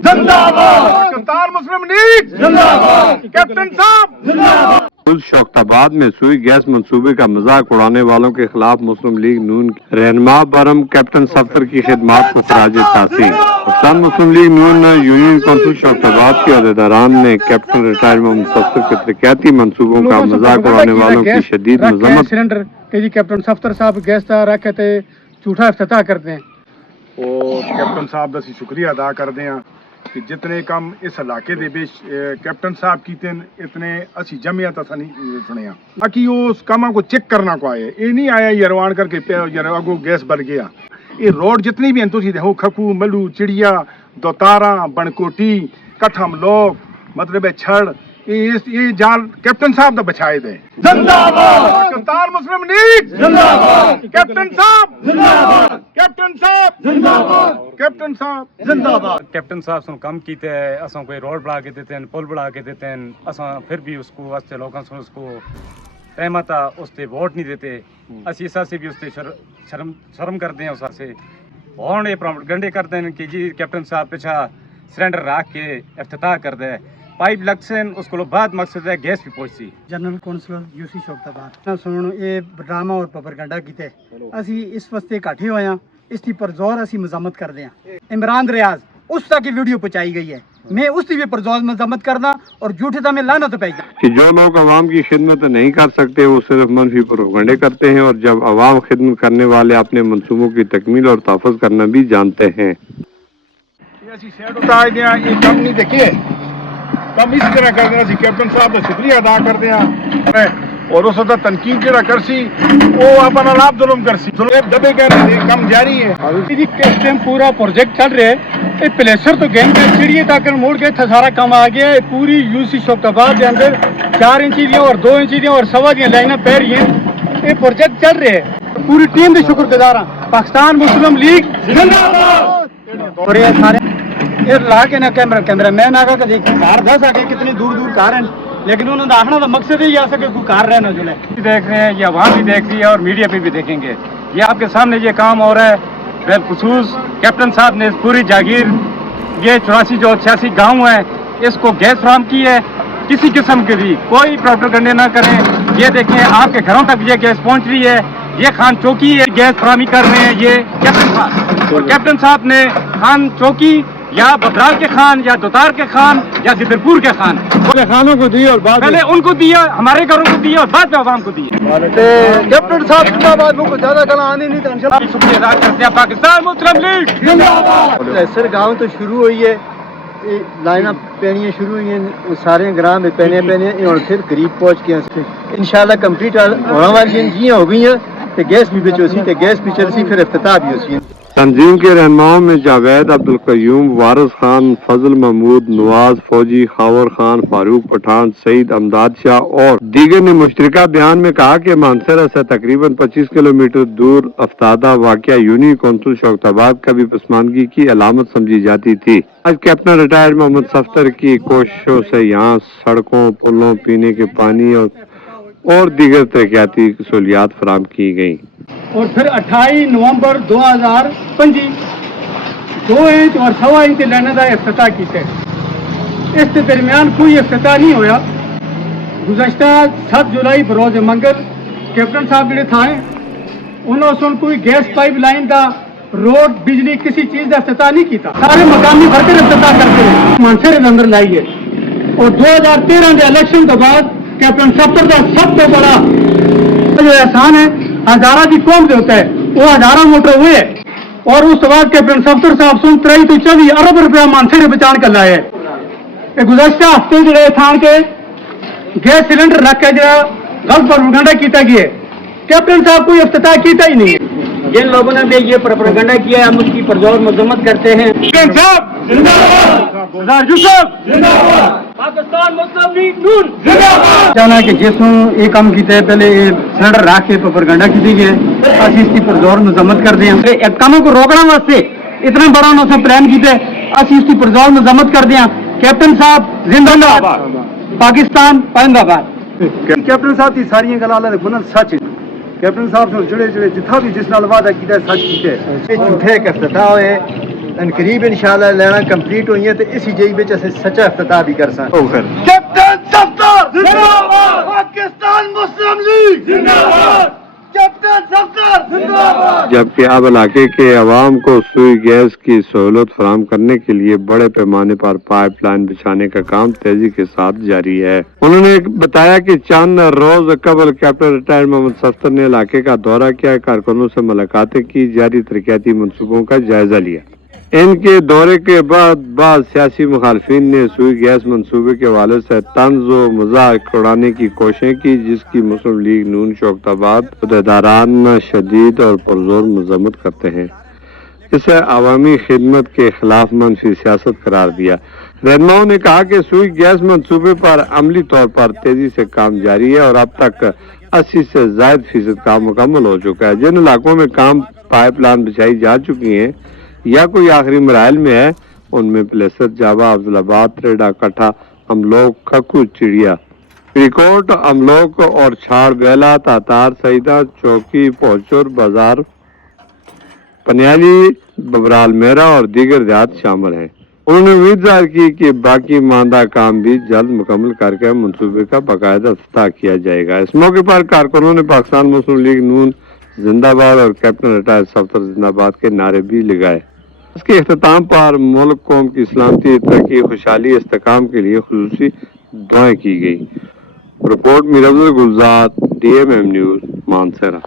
जिंदाबाद, कप्तान मुस्लिम लीग जिंदाबाद, कैप्टन साहब जिंदाबाद। शौकताबाद में सुई गैस मंसूबे का मजाक उड़ाने वालों के खिलाफ मुस्लिम लीग नून रहनुमा बरम कैप्टन सफ्तर की खिदमात को खराज तासीर। पाकिस्तान मुस्लिम लीग नून यूनियन कौंसिल शौकताबाद के अहदेदारान ने कैप्टन रिटायर्ड मोहम्मद सफ्तर के तरक्याती मंसूबों का मजाक उड़ाने वालों की शदीद मजम्मत। सिलेंडर के जी कैप्टन सफ्तर साहब गैस का रखे थे झूठा इफ्तिताह करते हैं। ਉਹ ਕੈਪਟਨ ਸਾਹਿਬ ਦਾ ਅਸੀਂ ਸ਼ੁਕਰੀਆ ਅਦਾ ਕਰਦੇ ਹਾਂ ਕਿ ਜਿਤਨੇ ਕੰਮ ਇਸ ਇਲਾਕੇ ਦੇ ਵਿੱਚ ਕੈਪਟਨ ਸਾਹਿਬ ਕੀਤੇ ਨੇ ਇਤਨੇ ਅਸੀਂ ਜਮੀਅਤ ਅਸਾਂ ਨਹੀਂ ਸੁਣਿਆ। ਬਾਕੀ ਉਸ ਕੰਮਾਂ को ਚੈੱਕ ਕਰਨਾ ਕੋ ਆਏ ਇਹ ਨਹੀਂ ਆਇਆ ਯਰਵਾਨ ਕਰਕੇ ਪਿਆ ਯਾਰ ਅਗੋ ਗੈਸ ਬਲ ਗਿਆ। ਇਹ ਰੋਡ ਜਿਤਨੀ ਵੀ ਹਨ ਤੁਸੀਂ ਦੇਖੋ ਖਖੂ ਮੱਲੂ ਚਿੜੀਆ दोतारा बनकोटी कठम लोग मतलब है छड़ ये जाल कैप्टन साहब दा बचाए दे। जिंदाबाद, कप्तान मुस्लिम लीग जिंदाबाद, कैप्टन साहब जिंदाबाद, कैप्टन साहब जिंदाबाद, कैप्टन साहब जिंदाबाद। कैप्टन साहब सुन कम कीते असां कोई रोड बना के देते हैं, पुल बना के देते हैं, असां फिर भी उसको वास्ते लोगों से उसको सहमत आ उससे वोट नहीं देते। असी इस से भी उससे शर्म करते हैं। उस से और ये प्रोपेगेंडे करते हैं कि जी कैप्टन साहब पिछा सिलेंडर रख के इफ्तिताह कर दे पाइप लगसन उसको बाद मकसद है गैस भी पहुंची। जनरल कौंसलर यूसी शौकताबाद सुन ये ड्रामा और प्रोपेगेंडा कीते असी इस वास्ते इकट्ठे होए हैं इसकी परजोर असी मजम्मत करते हैं। इमरान रियाज उस तक की वीडियो पहुंचाई गई है मैं उसकी भी परजोर मजम्मत करना और झूठे था में लानत पाएगा कि जो लोग आवाम की खिदमत नहीं कर सकते वो सिर्फ मनफी प्रोपेगेंडे करते हैं और जब आवाम खिदमत करने वाले अपने मंसूबों की तकमील और तहफ़्फ़ुज़ करना भी जानते हैं। ये कम नहीं देखिए कम इस तरह करते हैं कैप्टन साहब का शुक्रिया अदा करते हैं और उस वक्त तनकीद जरा करसी वो अपना लाभ जुल्म करसी दबे कह रहे हैं कम जारी है जी किस टाइम पूरा प्रोजेक्ट चल रहा है ये प्लेसर तो गेंद के चिड़िए तक मोड़ के सारा काम आ गया है। पूरी यूसी शौकताबाद के अंदर 4 इंच दी और 2 इंच दी और सवा दी लाइना पै रही हैं। ये प्रोजेक्ट चल रहे है पूरी टीम के शुक्रगुजार हाँ। पाकिस्तान मुस्लिम लीग जिंदाबाद और ये सारे ये ला के ना कैमरा मैन आगा कभी कार दस आके कितनी दूर दूर कार है लेकिन उन्होंने आखना का मकसद ही आ सके कोई कार रहना जो देख रहे हैं या वहाँ भी देख रही है और मीडिया पे भी देखेंगे। ये आपके सामने ये काम हो रहा है बिलखुसूस कैप्टन साहब ने पूरी जागीर ये 84 जो 86 गाँव है इसको गैस फराहम की है। किसी किस्म के भी कोई प्रोपेगेंडे ना करें। ये देखें आपके घरों तक ये गैस पहुँच रही है। ये खान चौकी है गैस फराहमी कर रहे हैं ये कैप्टन साहब और कैप्टन साहब ने खान चौकी या बदराल के खान या दोतार के खान या जिदरपुर के खान खानों को दिए और बाद पहले उनको दिया हमारे घरों को दिया और बाद में आवाम को दिया। कैप्टन साहब जिंदाबाद को ज्यादा गला आने नहीं तो इंशाल्लाह शुक्रिया अदा करते हैं पाकिस्तान मुस्लिम लीग जिंदाबाद। सर गाँव तो शुरू हुई है लाइना पैनियाँ शुरू हुई हैं सारे ग्राम में पैने और फिर करीब पहुँच गए इंशाल्लाह कंप्लीट होने वाली जी हो गई हैं तो गैस भी बेचोसी तो गैस भी चलसी फिर इफ्तिताह भी होसी। तंजीम के रहनुमाओं में जावेद अब्दुल कयूम, वारिस खान, फजल महमूद, नवाज फौजी, खावर खान, फारूक पठान, सईद अमदाद शाह और दीगर ने मुश्तरका बयान में कहा कि मानसरा से तकरीबन 25 किलोमीटर दूर अफ्तादा वाक़या यूनियन कौंसिल शौकताबाद का भी पसमानगी की अलामत समझी जाती थी। आज कैप्टन रिटायर्ड मोहम्मद सफ्तर की कोशिशों से यहाँ सड़कों पुलों पीने के पानी और दीगर तरक्याती सहूलियात फराहम की गई। और फिर 28 नवंबर 2025 2 इंच और सवा इंच लाइना का इफ्तिताह किया। इस दरमियान कोई इफ्तिताह नहीं होया। गुज़श्ता 7 जुलाई बरोज मंगल कैप्टन साहब जो था उन्होंने कोई गैस पाइप लाइन का रोड बिजली किसी चीज़ का इफ्तिताह नहीं किया। सारे मकामी वर्कर इफ्तिताह करते रहे मानसरे के अंदर लाई है। और 2013 के इलेक्शन के बाद कैप्टन सफ्तर का सब तो बड़ा जो एहसान है हजारा की कौम जो होता है वो हजारा मोटर हुए और उस बाद कैप्टन सफ्तर साहब सुन 23 तो 24 अरब रुपया मानसरे बचान कर लाए। गुज़श्ता हफ्ते जो थान के गैस सिलेंडर रख के जो गलत प्रोपेगेंडा किया गया कैप्टन साहब कोई इफ्तिताह किया ही नहीं है। जिन लोगों ने भी ये प्रोपेगेंडा किया हम उसकी परजोर मजम्मत करते हैं। पाकिस्तान मुस्लिम लीग नून जिंदाबाद। जाना कि जिसमें ये काम किया है पहले सिलेंडर रख के प्रोपेगेंडा की गई है असि इसकी परजोर मजम्मत करते हैं। कामों को रोकने वास्ते इतना बड़ा उन्होंने प्लान किया असि इसकी परजोर मजम्मत करते हैं। कैप्टन साहब जिंदाबाद पाकिस्तान पाइंदाबाद। कैप्टन साहब की सारिया गल्लां गुनन सच कैप्टन साहब से जुड़े जुड़े जिथा भी जिस नाल वादा किया सच किया झूठे इफ्तिताह होए ان قریب انشاءاللہ لینا کمپلیٹ ہوئی ہیں تو اسی جئی بچ اسے سچا افتتاح بھی کر سکیں. کیپٹن صفدر زندہ باد، پاکستان مسلم لیگ زندہ باد، کیپٹن صفدر زندہ باد. جبکہ اب علاقے کے عوام کو سوئی گیس کی سہولت فراہم کرنے کے لیے بڑے پیمانے پر پائپ لائن بچھانے کا کام تیزی کے ساتھ جاری ہے. انہوں نے بتایا کہ چند روز قبل کیپٹن ریٹائرڈ محمد صفدر نے علاقے کا دورہ کیا، کارکنوں سے ملاقاتیں کی، جاری ترقیاتی منصوبوں کا جائزہ لیا. ان کے دورے کے بعد بعض سیاسی مخالفین نے سوئی گیس منصوبے کے حوالے سے طنز و مذاق اڑانے کی کوششیں کی، جس کی مسلم لیگ نون شوکت آباد عہدیداران شدید اور پرزور مذمت کرتے ہیں. اسے عوامی خدمت کے خلاف منفی سیاست قرار دیا. رہنماؤں نے کہا کہ سوئی گیس منصوبے پر عملی طور پر تیزی سے کام جاری ہے اور اب تک 80 سے زائد فیصد کام مکمل ہو چکا ہے. جن علاقوں میں کام پائپ لائن بچھائی جا چکی ہیں یا کوئی آخری مراحل میں ہے، ان میں پلیسر، جابا، عبد آباد، تریڈا، کٹھا، املوک، کھکو، چڑیا، ریکوٹ، املوک اور چھاڑ بیلا، تاتار، سیدہ، چوکی، پوچور، بازار، پنیالی، ببرال میرا اور دیگر دیہات شامل ہیں. انہوں نے امید ظاہر کی کہ باقی ماندہ کام بھی جلد مکمل کر کے منصوبے کا باقاعدہ افتتاح کیا جائے گا. اس موقع پر کارکنوں نے پاکستان مسلم لیگ نون زندہ باد اور کیپٹن ریٹائرڈ صفدر زندہ باد کے نعرے بھی لگائے. اس کے اختتام پر ملک قوم کی سلامتی، ترقی، خوشحالی، استحکام کے لیے خصوصی دعائیں کی گئی. رپورٹ میر افضل گلزار، DMM نیوز، مانسہرہ.